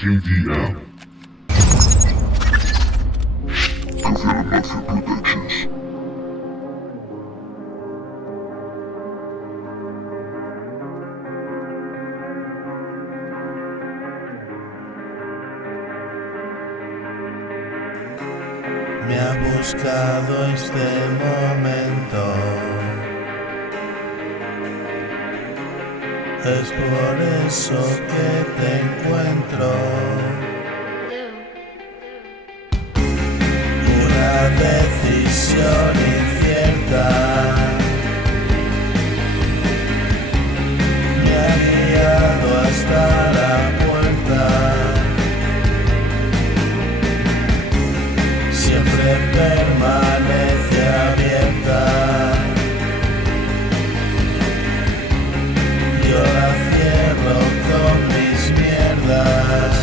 JDM. Confirmation Productions. Me ha buscado este momento. Es por eso que te encuentro. Una decisión incierta me ha guiado hasta la puerta. Siempre permanece abierta. Yo la cierro con mis mierdas.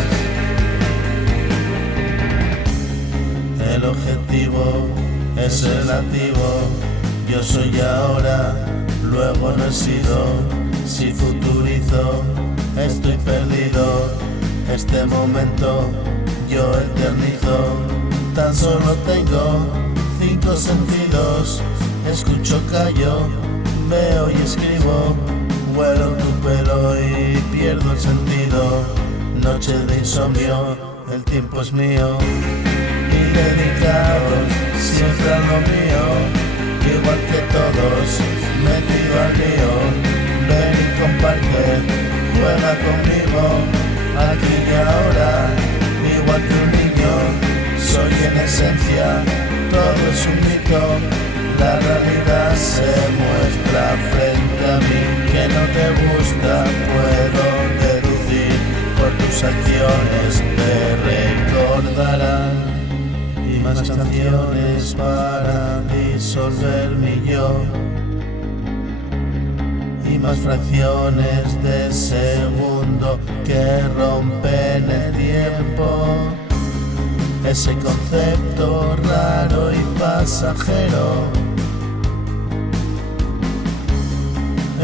El objetivo es relativo. Yo soy ahora, luego no he sido. Si futurizo, estoy perdido. Este momento yo eternizo. Tan solo tengo 5 sentidos. Escucho, callo, veo y escribo. Huelo tu pelo y pierdo el sentido. Noche de insomnio, el tiempo es mío. Y dedicados siempre a lo mío. Igual que todos, metido al lío. Ven y comparte, juega conmigo. Aquí y ahora, igual que un niño. Soy en esencia, todo es un mito. La realidad se muestra frente a mí. Que no te gusta, puedo deducir. Por tus acciones te recordarán. Y más canciones para disolver mi yo. Y más fracciones de segundo que rompen el tiempo. Ese concepto raro y pasajero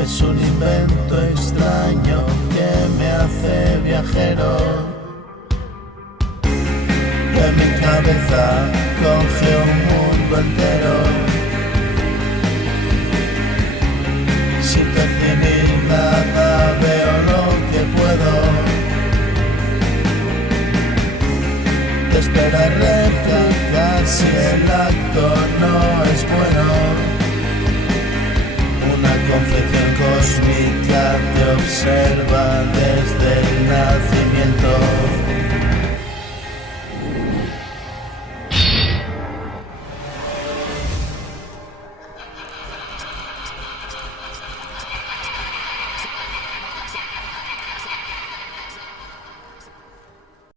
es un invento extraño que me hace viajero. En mi cabeza coge un mundo entero. Sin percibir nada veo lo que puedo. Espera recalcar si el acto no es bueno. Una concepción cósmica te observa desde el nacimiento.